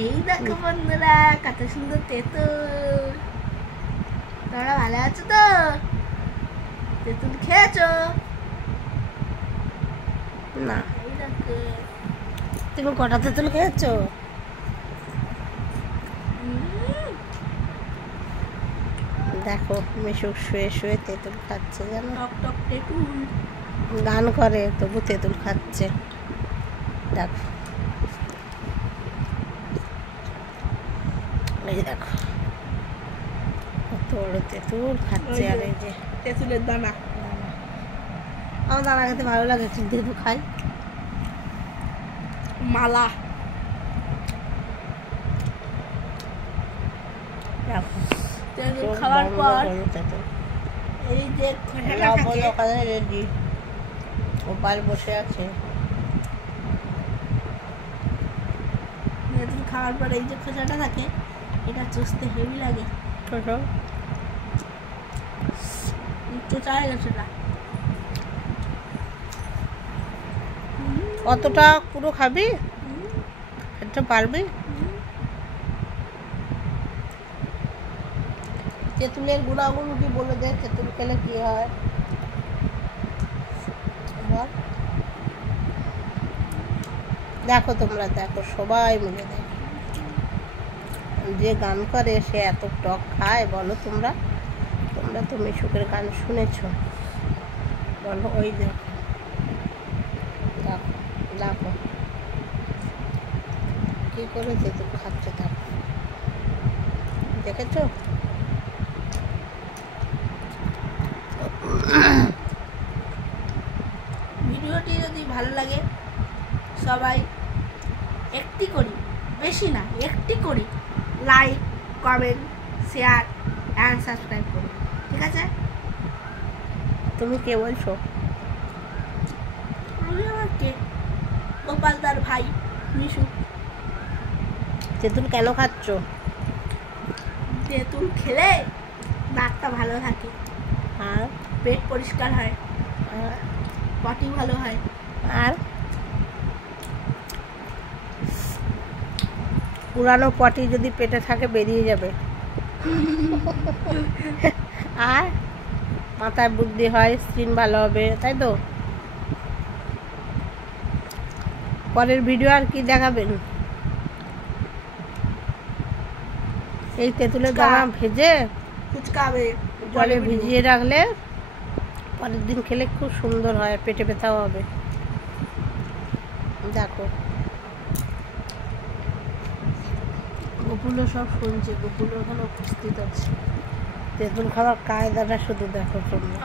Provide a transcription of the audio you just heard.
এই দেখো বন্ধুরা কত সুন্দর তেঁতুল। তোমরা ভালো আছো তো? তেঁতুল খেয়েছো না? এই দেখো তুমি কটা তেঁতুল খেয়েছো? দেখো মিশুক শুয়ে শুয়ে তেঁতুল খাচ্ছে, জানো? টক টক তেঁতুল। গান করে তবু তেঁতুল খাচ্ছে। দেখো এই দেখো কত বড় তেঁতুল খাচ্ছে। আর এই যে তেঁতুলের দানা। আমার দানা খেতে ভালো লাগে, কিন্তু খাই মালা। দেখো তেঁতুল খাওয়ার পর এই যে খোসাটা থাকে, ওখানে রেডি গোপাল বসে আছে। তেঁতুল খাওয়ার পর এই যে খোসাটা থাকে, এটা চুষতে হেভি লাগে। চোচা হয়ে গেছে না। অতটা পুরো খাবি? এটা পারবি? তেঁতুলের গুণাগুণ কি বলে দে, তেঁতুল খেলে কি হয় বল। দেখো তোমরা দেখো, সবাই মিলে দেখো। যে গান করে সে এত টক খায় বলো তোমরা? তোমরা তো মিশুকের গান শুনেছ বলো? ওই দেখো দেখো দেখো কি করে তেঁতুল খাচ্ছে, দেখো দেখেছো? ভিডিওটি যদি ভালো লাগে সবাই একটি করি, বেশি না একটি করি, like comment share and subscribe করুন, ঠিক আছে? তুমি কে বলছো? আমি আমার কে, গোপালদার ভাই মিশু। তেঁতুল কেন খাচ্ছ? তেঁতুল খেলে দাঁতটা ভালো থাকে, আর পেট পরিষ্কার হয়, পটি ভালো হয়, আর পুরানো পটি যদি পেটে থাকে বেরিয়ে যাবে। আর মাথায় বুদ্ধি হয়, স্কিন ভালো হবে, তাই তো? পরের ভিডিও আর কি দেখাবেন? এই তেঁতুলের দানা ভেজে ফুচকাবে জলে ভিজিয়ে রাখলে পরের দিন খেলে খুব সুন্দর হয়, পেটে ব্যথাও হবে। দেখো গোপুলো সব শুনছে, গোপুলো ওখানে উপস্থিত আছে। তেঁতুল খাওয়ার কায়দাটা শুধু দেখো তোমরা।